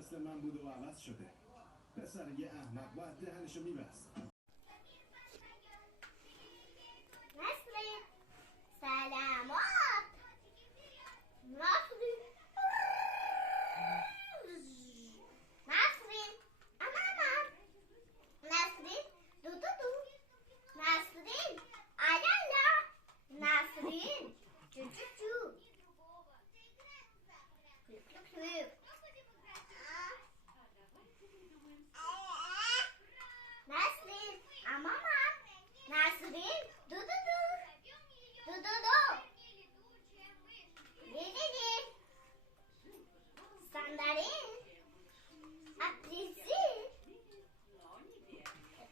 مثل من بود و عوض شده. پسر یه احمق باید دهنشو میبست. نسرین سلامات. نسرین نسرین اما نسرین دو دو دو نسرین آلالا نسرین جو جو جو کلیپ کلیپ کلیپ نسرین اما نسرین دو دو دو دو دو دو دیدی سندرین ابریزی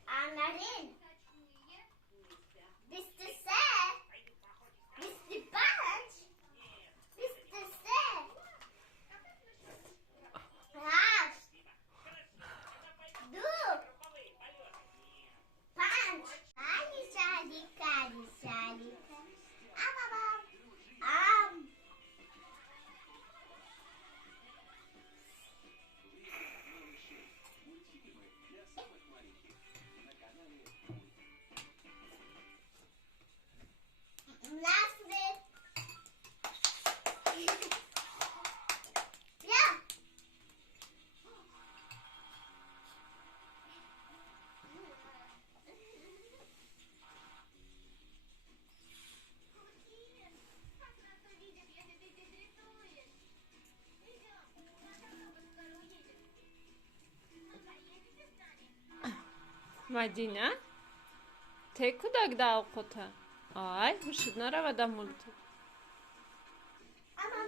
آنارین 23 25 23 8 2 5 Ali Shalika Am Nasrin Ya Мадина? Ты куда гдал кота? Ай, вышедна равада мульти. Ama